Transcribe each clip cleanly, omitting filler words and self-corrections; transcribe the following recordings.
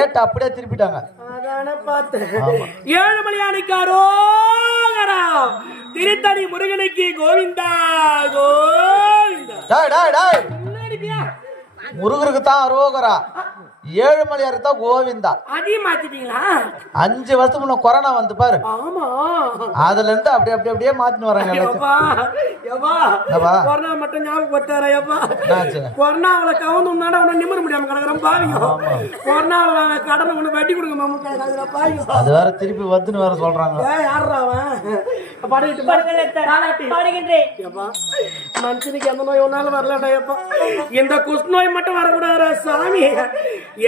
ஏட்ட அப்படியே திருப்பிட்டாங்க. அதான பார்த்தேன். ஏழுமலையானுக்காரோ திருத்தணி முருகனுக்கு கோவிந்தா கோவிந்தா. முருகருக்கு தான் அரோகரா, ஏழுமலையாருக்கு தான் கோவிந்தா. அதையும் மாத்திட்டீங்களா? 5 வருஷத்துக்கு முன்ன கொரோனா வந்து பாரு, அதுல இருந்து அப்படியே மாத்தின்னு வராங்க. கொரோனா மட்டும் ஞாபகப்படுத்தாரப்பா. கொரோனாவில கவுந்தோம்னா உன்னை நிமிர முடியாம கிடக்குறோம் பாருங்க. கொரோனாவில நாங்க கடனை ஒண்ணு வட்டி கொடுங்க பாருங்க. அது வேற திருப்பி வந்துன்னு வேற சொல்றாங்க. யாரா மனுஷனுக்கு எந்த நோய் ஒன்னாலும் வரலடாப்பா. இந்த குஷ்ண நோய் மட்டும் வரக்கூடாது சாமி.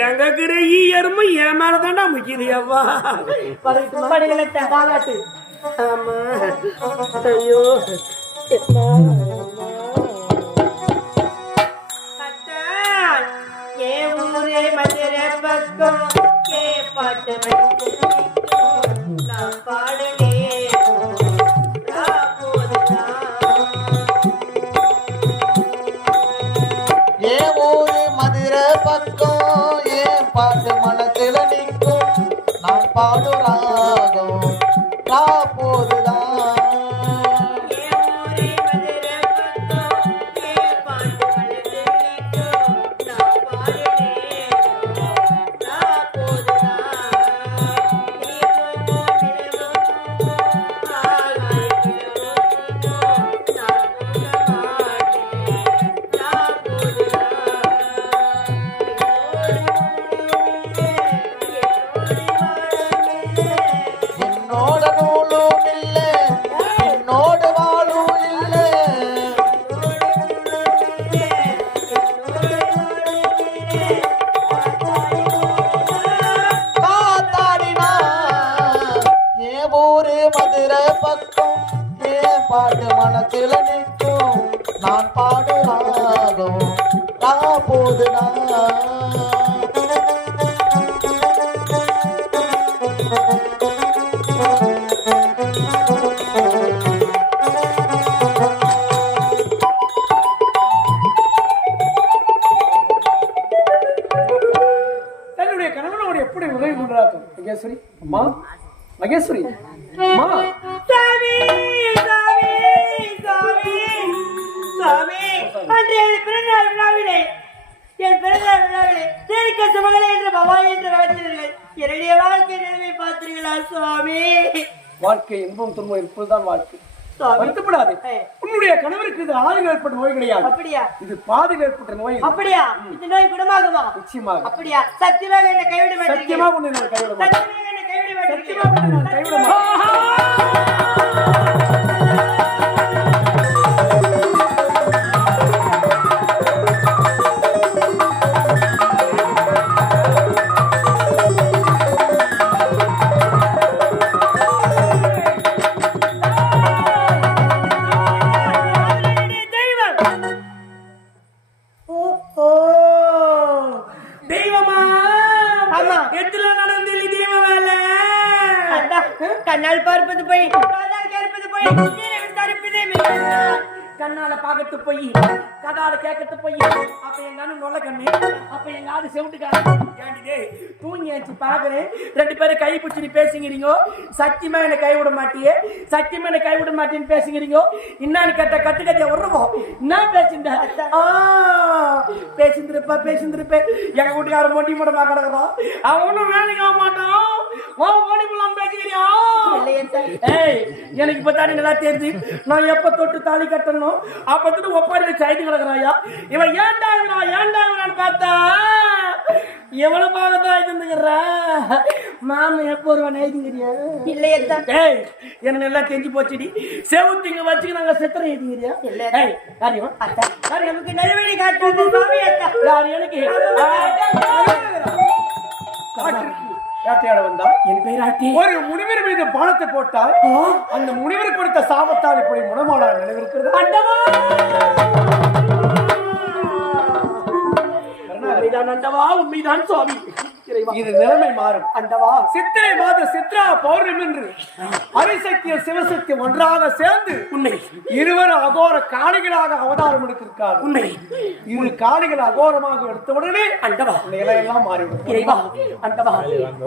எங்க எருமை என் மேலதான்டா முக்கியது. அப்பா பாராட்டு. ஆமா ஐயோ பக்கம் ஏன் பாட்டு மனசுல நிற்கும், நான் பாடுறாகும் போதுதான். பாட்டு மனசில நிற்கும், நான் பாடுறாகும் போதுதான். தன்னுடைய கணவனோடு எப்படி உதவி கொண்டார்கள் மகேஸ்வரி? அம்மா மகேஸ்வரி, அம்மா வாழ்க்கை இன்பம் துன்பம் இப்போதுதான் வாழ்க்கை. வருத்தப்படாது. உன்னுடைய கணவருக்கு இது ஆதில் ஏற்பட்ட நோய் கிடையாது. அப்படியா? இது பாதியில் ஏற்பட்ட நோய். அப்படியா? இந்த நோய் குணமாகுமா? நிச்சயமாக. அப்படியா? சத்தியமாக என்ன கைவிட மாட்டீங்க? சத்தியமாக உன்னை நான் கைவிட மாட்டேன். சத்தியமாக என்ன கைவிட மாட்டீங்க? சத்தியமாக உன்னை நான் கைவிட மாட்டேன். கண்ணால் பார்ப்பது போய் கேட்பது போய் கண்ணால பாக்கத்து போய் கதால கேட்கத்து போய் அப்ப எங்க அண்ணன் நொல்ல கண்ணு, அப்ப எங்க ஆடு செவிட்டுக்காரே தூங்கியாச்சு பாக்குறேன். 2 பேரும் கை பிடிச்சி பேசுங்கிறீங்க. சத்தியமா என்ன கைவிட மாட்டியே, சத்தியமா என்ன கைவிட மாட்டேன்னு பேசுங்கிறீங்க. இன்னான்னு கேட்ட கத்துக்கத்திய உருவோம் என்ன பேசுங்க பேசிருப்பேன். எங்க வீட்டுக்கார மொண்டி மூடமா கிடக்குறோம். அவனும் வேலைக்கு ஆக மாட்டான். எனக்கு இப்ப தானே நல்லா தெரிஞ்சு நான் எப்ப தொட்டு தாலி கட்டணும் அப்ப ஒப்பாரி சைடு கிடக்குறாயா. இவன் ஏண்டாங்கன்னு பார்த்தா எவ்வளவு பாகத்தான் இருந்துக்கிறா. மாம எப்போ ஒருவன் எழுதிங்கிறியா? இல்லையா? என்ன நல்லா தெரிஞ்சு போச்சுடி. செவுத்திங்க வச்சு நாங்க சித்திரம் எழுதிங்கிறியா? நமக்கு நெருவடி காட்டு எனக்கு ஒரு முனிவர் மீது பாலத்தை போட்டால் அந்த முனிவர் கொடுத்த சாபத்தால் இப்படி முனமானார் நினைவிருக்கிறது. உண்மைதான் சுவாமி. இது நிலைமை மாறும். அண்டவா சித்திரை மாத சித்ரா பௌர்ணமி என்று ஹரிசக்தி சிவசக்தி ஒன்றாக சேர்ந்து உண்மை இருவரும் அகோர காளிகளாக அவதாரம் எடுத்திருக்கார். உண்மை இரு காளிகள் அகோரமாக எடுத்தவுடனே அண்டவா நிலையெல்லாம் மாறிவிடும். இறைவா அண்டவா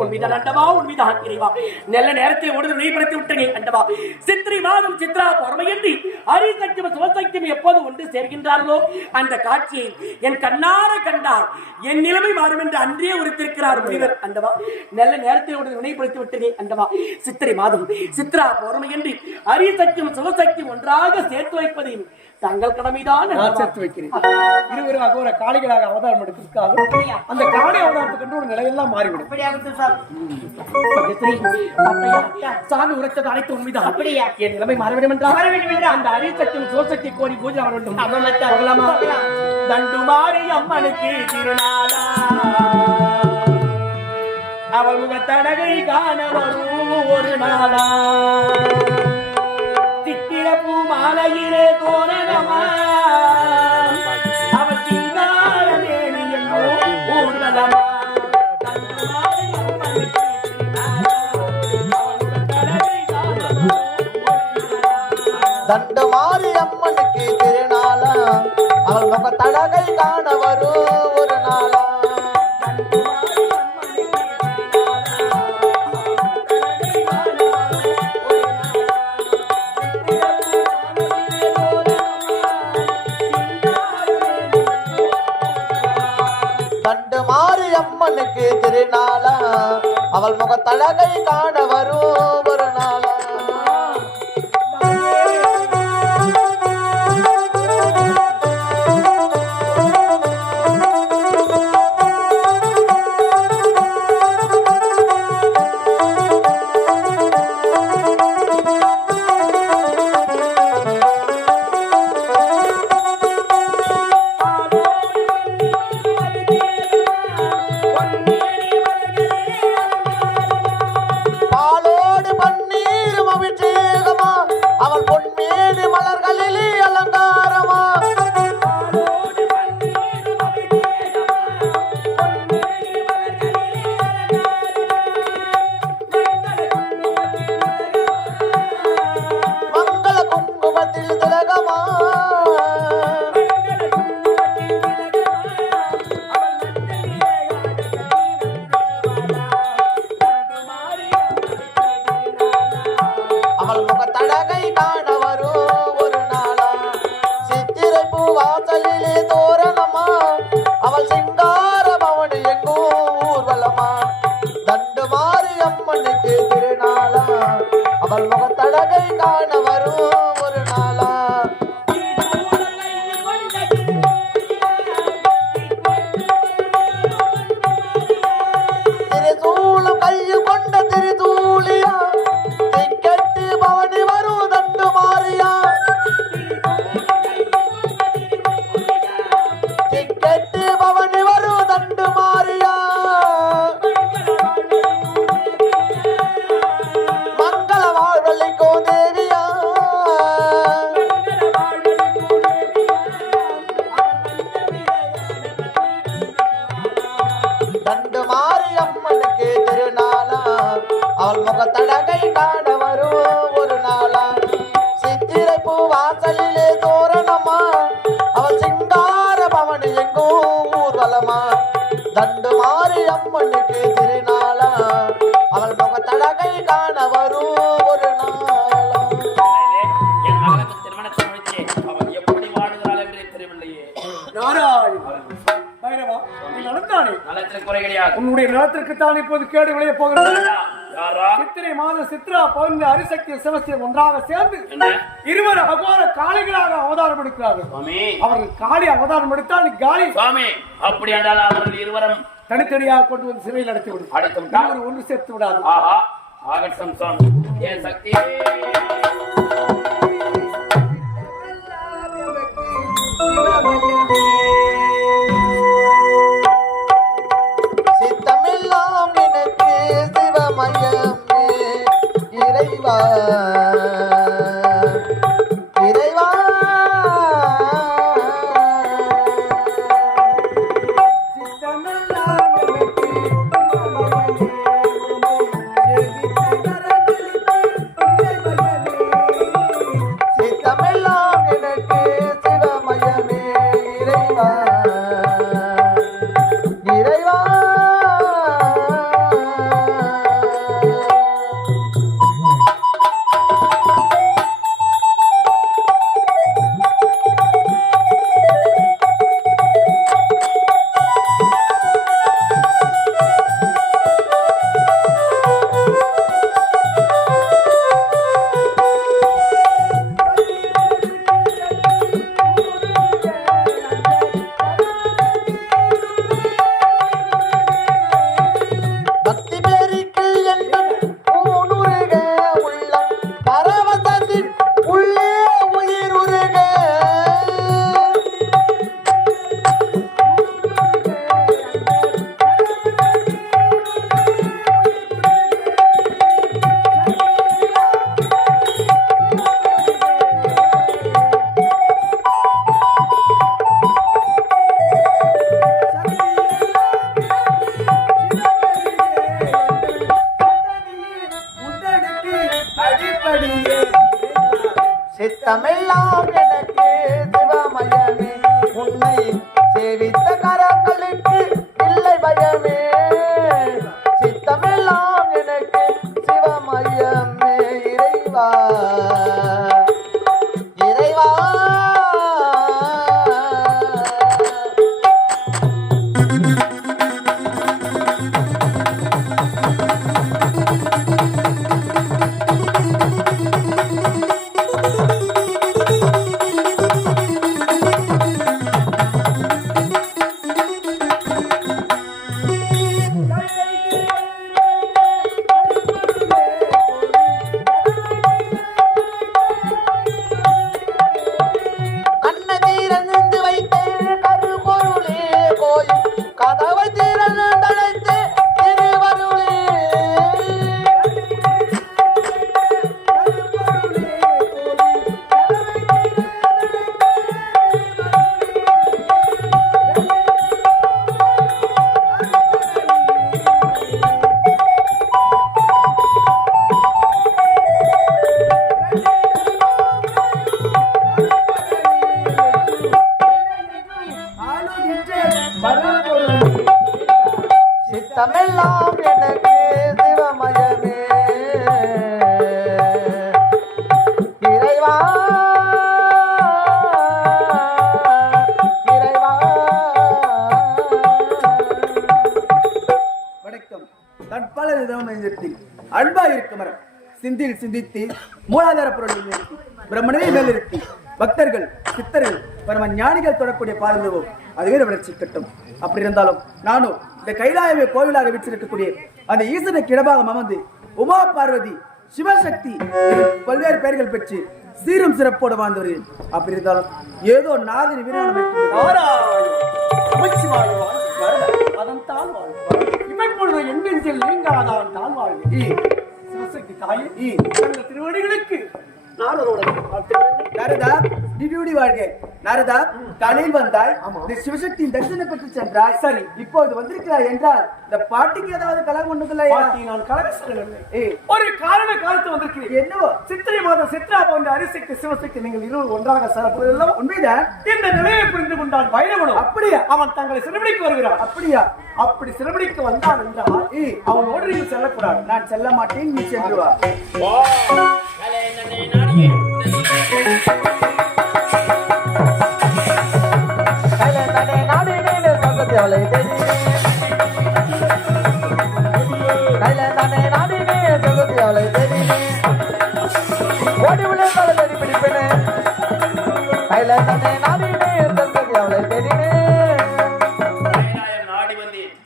உண்மைதான், அண்டவா உண்மைதான் இறைவா. நல்ல நேரத்தை உடனே வெளிப்படுத்தி விட்டேன் அண்டவா. சித்திரை மாதம் சித்ரா பௌர்ணமி என்று ஹரிசக்தி சிவசக்தி எப்போது ஒன்று சேர்கின்றார்களோ அந்த காட்சியை என் கண்ணார கண்டார். என் நிலைமை மாறும் என்று அன்றே உரைத்திருக்கிறார் முனிவர் அண்டவா. நல்ல நேரத்தை உடனே நினைவுபடுத்தி விட்டேன் அண்டவா. சித்திரை மாதம் சித்ரா பௌர்ணமி என்று ஹரிசக்தியும் சிவசக்தியும் ஒன்றாக சேர்த்து வைப்பதையும் தங்கள் கடமைதான் சேர்த்து வைக்கிறேன். இருவரும் அகோர காளிகளாக அவதாரம் எடுத்திருக்காங்க. அந்த காளி அவதாரத்துக்கு கண்டு ஒரு நிலையெல்லாம் மாறிவிடும். சாமி உரைத்தது அனைத்து உண்மைதான். அப்படியா என் நிலைமை மாறவிடும் என்றால் அந்த ஹரிசக்தியும் சிவசக்தி கோடி பூஜை வர வேண்டும். தண்டுமாரி அம்மனுக்கு திருநாளா அவள் முகத்தடகை காண வரும் ஒரு நாளா திக்கிரப்பு மாலையிலே தோரணமா அவள் சிங்கார மேனி என்னோ ஊர்வலமா தண்டுமாரி அம்மனுக்கு திருநாளா அவள் முகத்தழகை காண வரும் ஒரு நாளா தண்டுமாரி அம்மனுக்கு திருநாளா அவள் முகத்தழகை காண வரும் ஒரு நாளா உன்னுடைய நிலத்திற்கு தான் இப்போது கேடு விளைய போகிறது. சித்திரை மாத சித்ரா பௌர்ணமி ஹரிசக்தி சிவசக்தி ஒன்றாக சேர்ந்து இருவர் அகோர காளிகளாக அவதாரம் எடுக்கிறார்கள். அவர்கள் காளி அவதாரம் எடுத்தால் காளி சுவாமி அப்படி என்றால் அவர்கள் இருவரும் தனித்தனியாக கொண்டு வந்து சிறையில் அடைத்து விடும். ஒன்று சேர்த்து விடாது. ஆகட்டும் சுவாமி. என் சக்தி சித்தமெல்லாம் எனக்கு சிவமயமே இறைவா இறைவா சித்தமெல்லாம் எனக்கு இறைவா பக்தி பேருக்கு எண்ணம் ஊனுருக உள்ளம் பரவசத்தின் உள்ளே உயிருருக சித்தமெல்லாம் எனக்கு சிவமயமே உன்னை சேவித்த கரங்களுக்கு இல்லை பயமே சித்தமெல்லாம் எனக்கு சிவமயமே இறைவா இறைவா கண்ணதீரந்து வைத்தேன் கருப்பொருளே கோயில் கதவை திறந்தழைத்து திருவருளே சித்தமெல்லாம் எனக்கு சிவமயமே இறைவா இறைவா வணக்கம். தற்பாலர் இதத்தில் அன்பாய் இருக்க மரம் சிந்தில் சிந்தித்து மூலாதார பொருளில் நிறுத்தி பிரம்மணமே மேலிருத்தி பக்தர்கள் சித்தர்கள் பரம ஞானிகள் தொடக்கூடிய பாரம்பரியம் அதுவே வளர்ச்சி கட்டும். அப்படி இருந்தாலும் நானும் இந்த கைலாயமே கோவிலாக வீற்றிருக்கக்கூடிய அந்த ஈசனுக்கு இடமாக அமர்ந்து உமா பார்வதி சிவசக்தி பல்வேறு பெயர்கள் பெற்று சீரும் சிறப்போடு வாழ்ந்து வருகிறேன். அப்படி இருந்தாலும் ஏதோ நாதிரி விரோணம் அதன் தாழ் வாழ்வு இமைப்பொழுது எண்ணெஞ்சில் நீங்காதான் தாழ் வாழ்வு சிவசக்தி தாயே தங்கள் திருவடிகளுக்கு நாரதா டிடியூடி வாழ்க. நாரதா காலையில் வந்தாய், இந்த சிவசக்தியின் தரிசனம் பெற்று சென்றாய். சரி, இப்போது வந்திருக்கிறாய் என்றால் இந்த பாட்டிக்கு ஏதாவது கலகம் ஒண்ணுக்குள்ளையா? நான் கலக சொல்லவில்லை, ஒரு காரண காலத்து வந்திருக்கிறேன். என்னவோ? சித்திரை மாதம் சித்ரா போன்ற அரிசிக்கு சிவசக்தி நீங்கள் இருவர் ஒன்றாக சரப்படுவதில்லை. உண்மைதான். இந்த நிலையை புரிந்து கொண்டான் பைரவனும். அப்படியா? அவன் தங்களை சிறுபடிக்கு வருகிறான். அப்படியா? அப்படி சிறுபடிக்கு வந்தான் என்றால் அவனோடு நீங்கள் செல்லக்கூடாது. நான் செல்ல மாட்டேன், நீ சென்று வா.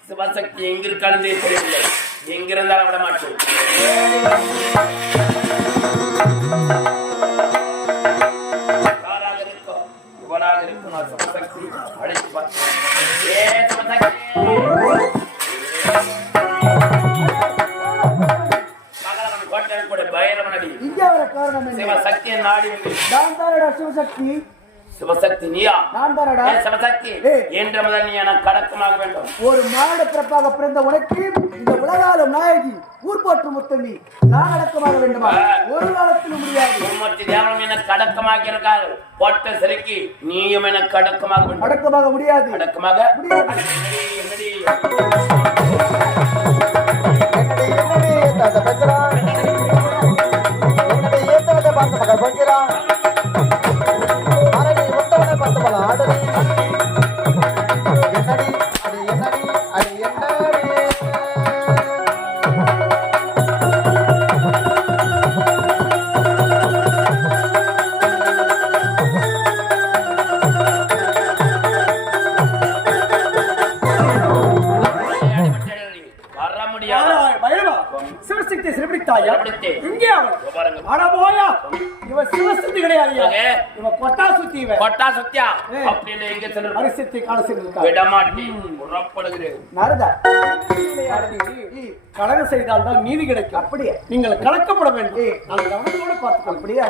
சிவசக்தி எங்கிருக்காலும் தெரியவில்லை, எங்கிருந்தாலும் விட மாட்டோம். இவனாக இருக்கும் நான் சிவசக்தி அழைத்து பார்த்தேன். சிவசக்தி சிவசக்தி நீயா? நான் தானடா. ஏன் சிவசக்தி? ஏய். என்ற முதல் நீ எனக்கு அடக்கமாக வேண்டும். ஒரு மானிட பிறப்பாக பிறந்த உனக்கு இந்த உலகாலும் நாயகி ஊர் போற்று முத்தமி நான் அடக்கமாக வேண்டுமா? ஒரு காலத்திலும் முடியாது. மும்மூர்த்தி தேவனும் எனக்கு அடக்கமாக இருக்காது. போட்ட சிறைக்கு நீயும் எனக்கு அடக்கமாக வேண்டும். அடக்கமாக முடியாது. அடக்கமாக முடியாது. என்னடி ஏத்தாத பெஞ்சறான், என்னடி ஏத்தாத பார்த்த மகள் பங்கிறான், அரடி முத்தவனை பார்த்த மகள் ஆடடி, என்னடி அது என்னடி அது என்னடி. வர முடியாது. சிவசக்தி சிறுபிடித்தாயா? சிறுபிடித்தே. இங்கே அவன். இதோ பாருங்க. அட போயா, இவன் சிவசக்தி கிடையாது. ஓகே. இவன் கொட்டா சுத்தி இவன். கொட்டா சத்யா ஏய். அப்படின்னு எங்க சென்று அரிசக்தி காலசிருக்கா விடமாட்டி புறப்படுகிறேன். நாரதா கலகம் செய்தால் தான் நீதி கிடைக்கும். அப்படியே நீங்கள் கலக்கப்பட வேண்டும். நாங்கள் கவனத்தோடு பார்த்துக்கொள். அப்படியே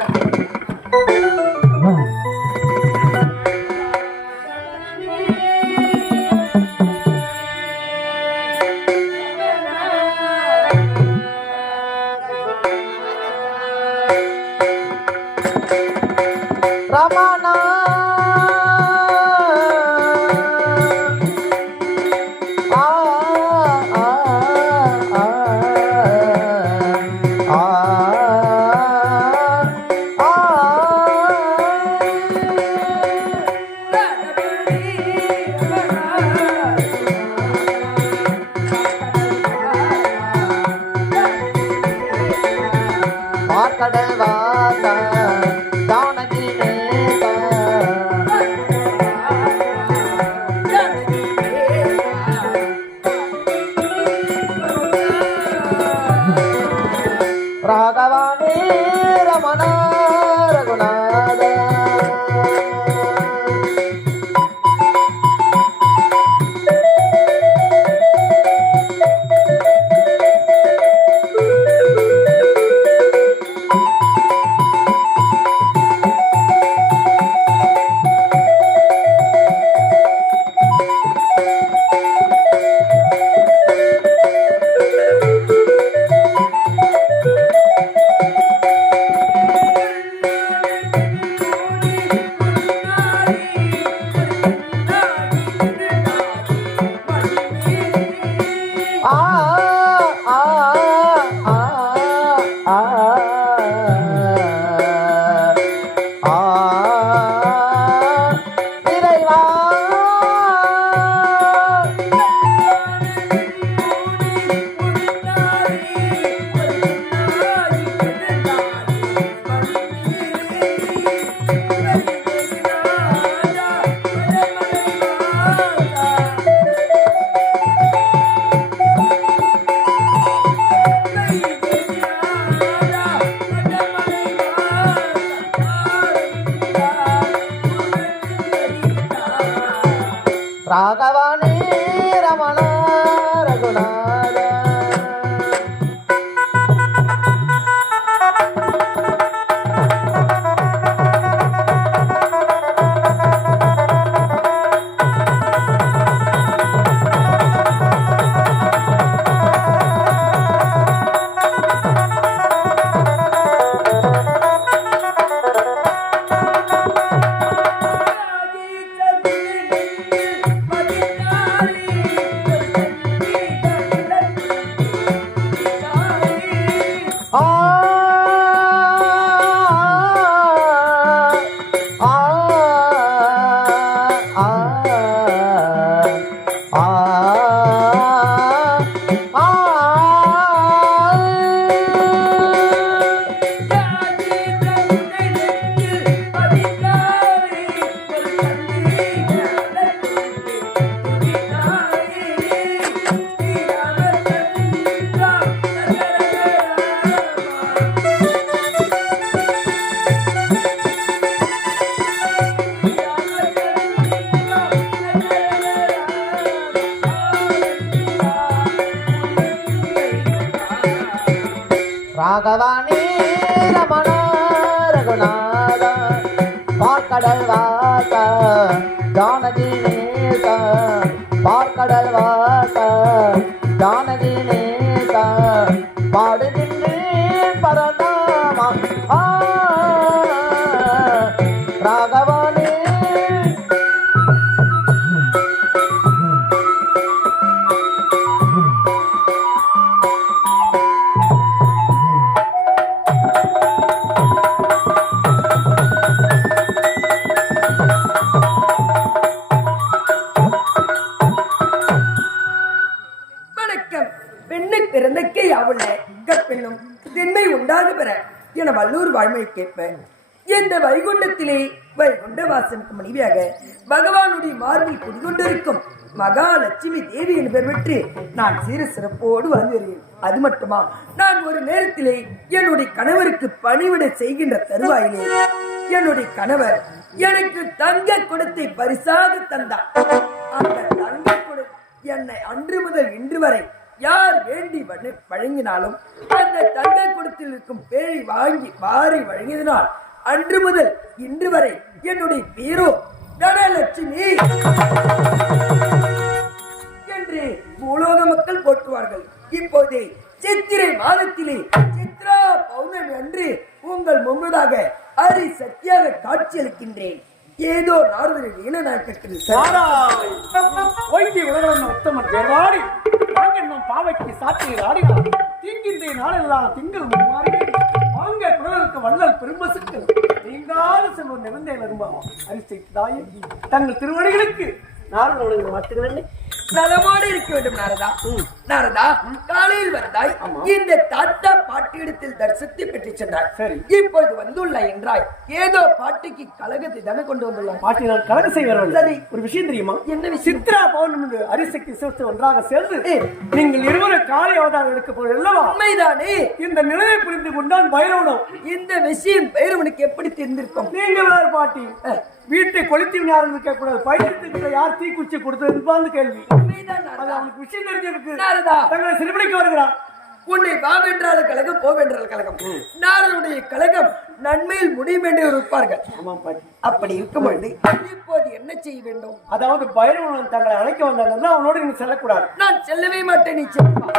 ரமணா ஆ ஆ ஆ ஆ ஆ பார்க்கடல் வாசா ஜானகி நேசா ராகவாணி ரமண ரகுநாத ஆ ஆ ஆ ஆ ஆ இறைவா ராகவாணி ரமண ரகுநாத ஆ ஆ ஆ ஆ ஆ ராகவாணி ரமண ரகுநாத பார்க்கடல் வா வாசா ஜானகி நேசா பார்க்கடல் வாசா ஜானகி நேசா பாடுகின்றேன் பரநாமா ராகவானே. வணக்கம். பெண்ணை பிறந்தக்கே யாவுள்ள பெண்ணும் திண்மை உண்டாக பெற என வல்லூர் வாழ்மையை கேட்பேன். இந்த வைகுண்டத்திலே வைகுண்ட வாசனுக்கு மனைவியாக பகவானுடைய மார்பில் குடிகொண்டிருக்கும் மகாலட்சுமி தேவி என்பவர் பெற்று நான் சீர சிறப்போடு வாழ்ந்து வருகிறேன். அது மட்டுமா, நான் ஒரு நேரத்திலே என்னுடைய கணவருக்கு பணிவிடை செய்கின்ற தருவாயிலே என்னுடைய கணவர் எனக்கு தங்க குடத்தை பரிசாக தந்தார். அந்த தங்க குடம் என்னை அன்று முதல் இன்று வரை யார் வேண்டி வழங்கினாலும் அந்த தங்க குடத்தில் இருக்கும் பேரை வாங்கி வாரி வழங்கியதனால் அன்று முதல் இன்று வரை என்னுடைய பேரோ தனலட்சுமி என்று பூலோக மக்கள் போற்றுவார்கள். இப்போதே சித்திரை மாதத்திலே சித்ரா பௌர்ணமி அன்று உங்கள் முன்னதாக அரி சத்தியாக காட்சியளிக்கின்றேன். ஏதோ நாரதரின் ஈனநாயக்கத்தில் உத்தமன் பேர்வாடி வாங்கென்னும் பாவைக்கு சாத்தியில் ஆடினார் தீங்கின்ற நாளெல்லாம் திங்கள் முன்மாறி வாங்க குடலுக்கு வள்ளல் பெரும்பசுக்கள் நீங்காத செல்வம் நிறந்தே வரும்பாவும் அரிசை தாயும் தங்கள் திருவடிகளுக்கு நாரதோடு மாற்றுகிறேன். நலமோடு இருக்க வேண்டும் நாரதா. நாரதா, காலையில் வந்தாய், இந்த தாத்தா பாட்டியிடத்தில் தரிசனத்தை பெற்று சென்றாய். சரி, இப்பொழுது வந்துள்ளாய் என்றாய். ஏதோ பாட்டிக்கு கழகத்தை தானே கொண்டு வந்துள்ளாய். பாட்டி நான் கழகம் செய்வார்கள். சரி, ஒரு விஷயம் தெரியுமா? என்ன விஷயம்? சித்ரா பௌர்ணமி அரிசக்தி சிவத்து ஒன்றாக சேர்ந்து நீங்கள் இருவரும் காலை அவதாரம் எடுக்க போறது அல்லவா? உண்மைதானே. இந்த நிலையை புரிந்து கொண்டான் பைரவனும். இந்த விஷயம் பைரவனுக்கு எப்படி தெரிந்திருக்கும்? நீங்கள் வேறு பாட்டி வீட்டை கொளுத்தி யாரும் இருக்க கூடாது. பயிற்சி யார் தீக்குச்சி கொடுத்தது கேள்வி. அது அவனுக்கு விஷயம் தெரிஞ்சிருக்கு. தங்களை சிறுபடிக்கு வருகிறான். உன்னை பாவென்றால கழகம் போவென்றால் கழகம் நாரனுடைய கழகம் நன்மையில் முடியும் என்று இருப்பார்கள். அப்படி இருக்கும் பொழுது இப்போது என்ன செய்ய வேண்டும்? அதாவது பைரவன் தங்களை அழைக்க வந்தாங்க, அவனோடு நீங்க செல்லக்கூடாது. நான் செல்லவே மாட்டேன். நீ செல்லுமா.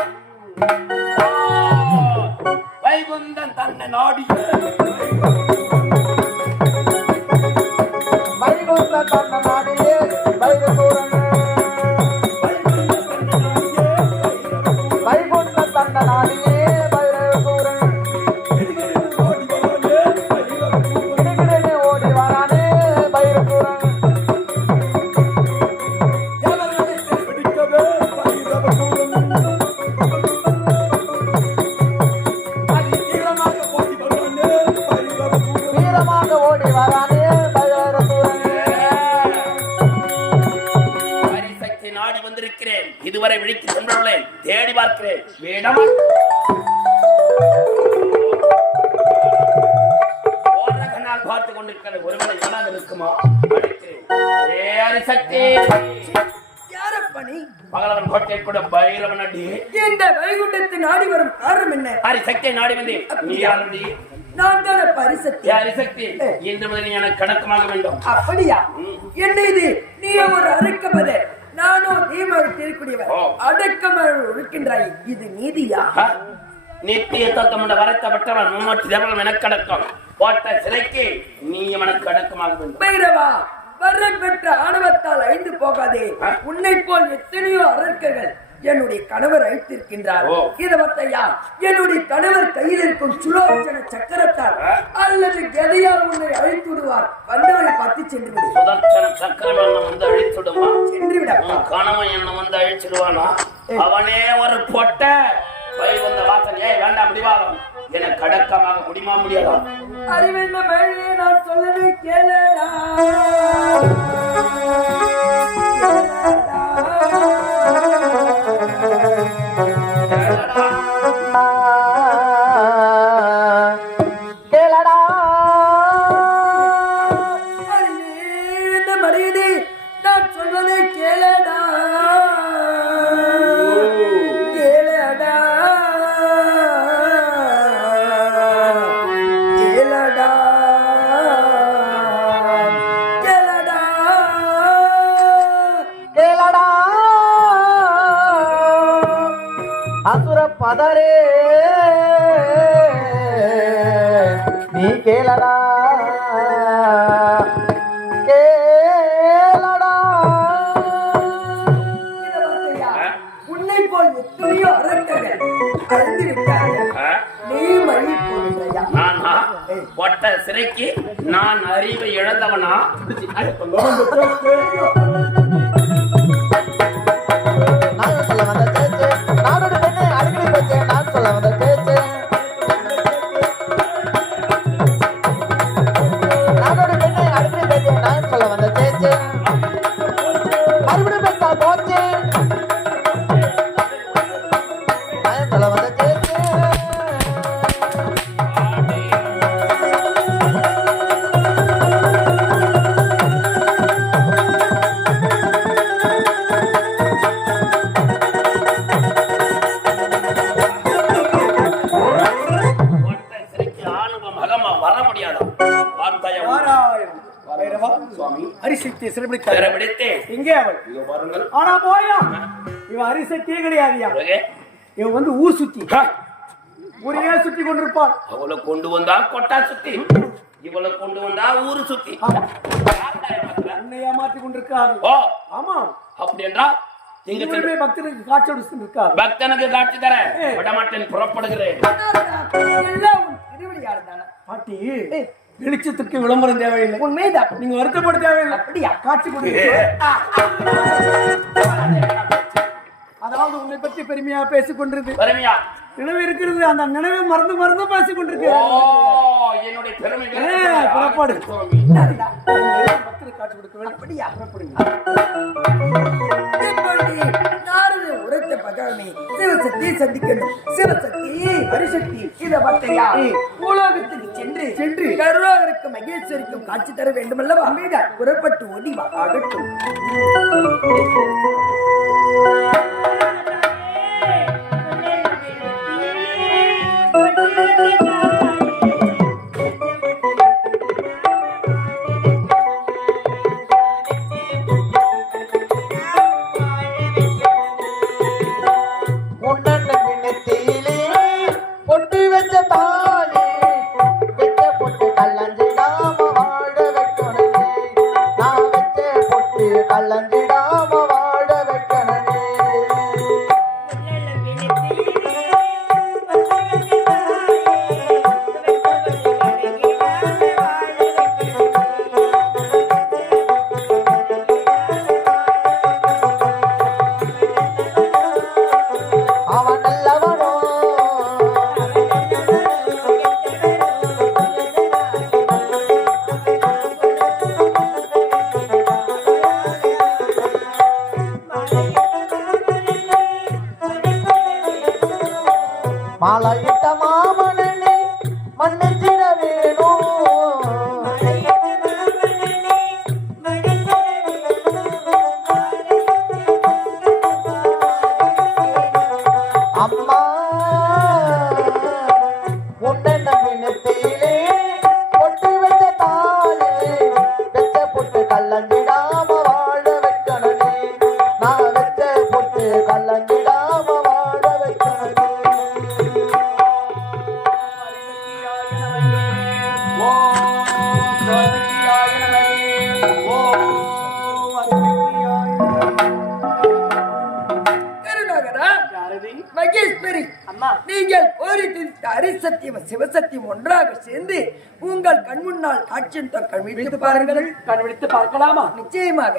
வைகுந்தன் தன்னை நாடி வைகுந்த தன்ன நாடியே வைரசூரன் வைகுந்த தன்ன நாடியே வைரசூரன் ஓடி வரானே வைரசூரன் வீரமாக ஓடி வரானே நாடி வந்திருக்கிறேன். இதுவரை விழித்து சென்றவர்களை தேடி பார்க்கிறேன். வேண்டாம் பார்த்து கொண்டிருக்கிற ஒருவனை எல்லாம் இருக்குமா? சக்தி பகலவன் கோட்டை கூட பைரவன் அடி இந்த வைகுண்டத்தை நாடி வரும் காரணம் என்ன? ஹரி சக்தியை நாடி வந்து நீ யாருடி? நான் தான் பரிசக்தி. ஹரிசக்தி, இன்று முதல் நீ எனக்கு கணக்கமாக வேண்டும். அப்படியா? என்ன இது? நீ ஒரு அடக்கமத, நானும் தீமாவை தெரியக்கூடியவர். அடக்கமாக இருக்கின்றாய், இது நீதியா? நித்திய தத்தம் வரத்த பெற்றவன் மும்மட்டு தேவர்கள் எனக்கு அடக்கம் போட்ட சிலைக்கு நீ எனக்கு அடக்கமாக வேண்டும். பைரவா, வரம் பெற்ற ஆணவத்தால் அழிந்து போகாதே. உன்னை போல் எத்தனையோ அரக்கர்கள் என்னுடைய கணவர் அழைத்திருக்கின்றார். இதவத்தையா, என்னுடைய கணவர் கையில் இருக்கும் சுலோச்சன சக்கரத்தால் அல்லது கதையால் உன்னை அழைத்து விடுவார். வந்தவனை பார்த்து சென்று விடு. சுதர்சன சக்கரம் என்ன வந்து அழித்துடுமா? சென்று விட. கணவன் என்ன வந்து அழிச்சிடுவானா? அவனே ஒரு பொட்ட பயிர் வந்த வாசல். ஏய் வேண்டாம், முடிவாகும். எனக்கு அடக்கமாக முடியுமா? முடியாதா? அறிவென்ன மழையே, நான் சொல்லவே கேளடா. கேளடா அறிவென்ன மழையே, நான் சொல்வதை கேளடா. கேளடா கேளடா கேளடா பதரே நீ கேளடா கேளடா. உன்னை போல் எத்தனையோ அரக்கர்கள் அழிந்து விட்டார்கள். நீ வழி போடுகிறாயா? நானா பொட்ட சிறைக்கு நான் அறிவை இழந்தவனா? நான் சொல்ல வந்த பேச்சு நாடோட பெண்ணே அடிக்கடி பேச்சு நான் சொல்ல வந்த பேச்சு நாடோட பெண்ணே அடிக்கடி பேச்சு நான் சொல்ல வந்த பேச்சு மறுபடியும் பேசா போச்சு நான் சொல்ல வந்த பேச்சு. பொட்ட சிறைக்கு ஆணுங்க மகமா வர முடியாதா? பார்த்தாயா சுவாமி? அரிசக்தியை சிறைபிடித்தார். சிறைபிடித்தேன். எங்கே அவள்? இதோ பாருங்கள். ஆனா போயா, இவன் அரிசக்தியே கிடையாதுயா. பிறகு இவன் வந்து ஊர் சுத்தி ஊரையே சுத்தி கொண்டிருப்பாள். அவளை கொண்டு வந்தா கொட்டா சுத்தி, இவளை கொண்டு வந்தா ஊரு சுத்தி. உன்னை ஏமாற்றி கொண்டிருக்காரு. ஓ ஆமா, அப்படி என்றா இங்க இவருமே பக்தனுக்கு காட்சி கொடுத்திருக்காரு. பக்தனுக்கு காட்சி தர விடமாட்டேன், புறப்படுகிறேன். எல்லாம் உன் திருவிளையாடுதானா? பாட்டி, வெளிச்சத்துக்கு விளம்பரம் தேவையில்லை. உண்மைதான். நீங்க வருத்தப்பட தேவையில்லை. அப்படியா? காட்சி கொடுங்க. அதாவது உன்னை பற்றி பெருமையா பேசிக் கொண்டிருக்கு. பெருமையா? நினைவு இருக்கிறது, அந்த நினைவை மறந்து மறந்து பேசிக் கொண்டிருக்கு. ஓ என்னுடைய பெருமை புறப்பாடு. சுவாமி. பக்தனுக்கு காட்சி கொடுக்க வேண்டும். அப்படியா? புறப்படுங்க. இப்பொழுது நாரத உரைத்த பகவானே சிவசக்தியை சந்திக்கணும். சிவசக்தி ஹரிசக்தி இத பத்தையா பூலோகத்துக்கு சென்று கருணாகருக்கும் மகேஸ்வரிக்கும் காட்சி தர வேண்டும் அல்லவா? புறப்பட்டு ஓடி வா. ஆகட்டும். உன்னண்ண பின்னத்திலே பொட்டு வச்ச தாலி வெச்ச பொட்டு கல்லஞ்சிடாம வாழ வைக்கணுமே. நான் வச்ச பொட்டு கல்லஞ்சிடாம வாழ வைக்கணுமே. அவன் நல்லவனோ மாலையிட்ட மாமனே மன்னிச்சிட வேணும். அம்மா உன்னண்ண பின்னத்திலே பொட்டு வச்ச தாலி வெச்ச பொட்டு கல்லஞ்சிடாம வாழ வைக்கணுமே. நான் வச்ச பொட்டு கல்லஞ்சிடாம வாழ வைக்கணுமே. கருணாகரா, மகேஸ்வரி, நீங்கள் போரிட்டு ஹரிசத்தியம் சிவசத்தியம் ஒன்றாக சேர்ந்து உங்கள் கண் முன்னால் காட்சியின் கண் விழித்து பாருங்கள். கண் விழித்து பார்க்கலாமா? நிச்சயமாக.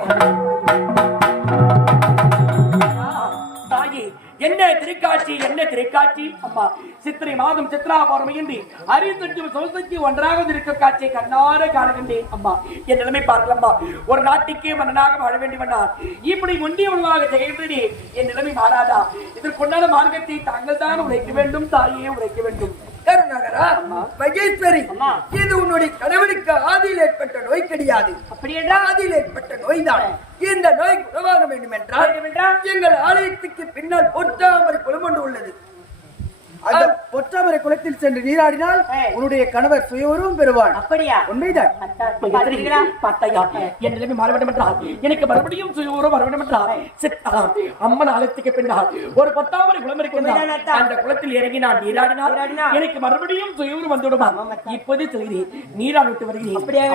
தாயி, என்ன திருக்காட்சி, என்ன திருக்காட்சி! அம்மா, சித்திரை மாதம் சித்ரா பௌர்ணமியின்றி அரிசக்தியும் சிவசக்தியும் ஒன்றாக இருக்க காட்சியை கண்ணார காணுகின்றேன். அம்மா, என் நிலைமை பார்க்கலாமா? ஒரு நாட்டுக்கே மன்னனாக வாழ வேண்டும் என்றார். இப்படி ஒன்றிய உணவாக செய்கின்றனே, என் நிலைமை மாறாதா? இதற்குண்டான மார்க்கத்தை தாங்கள் தான் உழைக்க வேண்டும். தாயே, உழைக்க வேண்டும். கருணாகரா, மகேஸ்வரி, இது உன்னுடைய கடவுளுக்கு ஆதியில் ஏற்பட்ட நோய் கிடையாது. அப்படியேடா, ஆதியில் ஏற்பட்ட நோய்தான். இந்த நோய் குணமாக வேண்டும் என்றால் எங்கள் ஆலயத்துக்கு பின்னால் பொற்றாமரை குளம் ஒன்று உள்ளது. அந்த பொற்றாமரை குளத்தில் சென்று நீராடினால் உன்னுடைய கணவர் சுய உருவம் பெறுவான். அப்படியா? உண்மைதான். பார்த்தாயா என் நிலைமை மாற வேண்டும் என்றால் எனக்கு மறுபடியும் சுயூரம் வர வேண்டும் என்றால் சித்தாம் அம்மன் ஆலயத்துக்கு பின்னால் ஒரு 10வது குளம் இருக்கின்றார். அந்த குளத்தில் இறங்கி நான் நீராடினால் எனக்கு மறுபடியும் சுயூரம் வந்துவிடுமா? இப்போது சொல்கிறேன், நீராடி விட்டு வருகிறேன். அப்படியே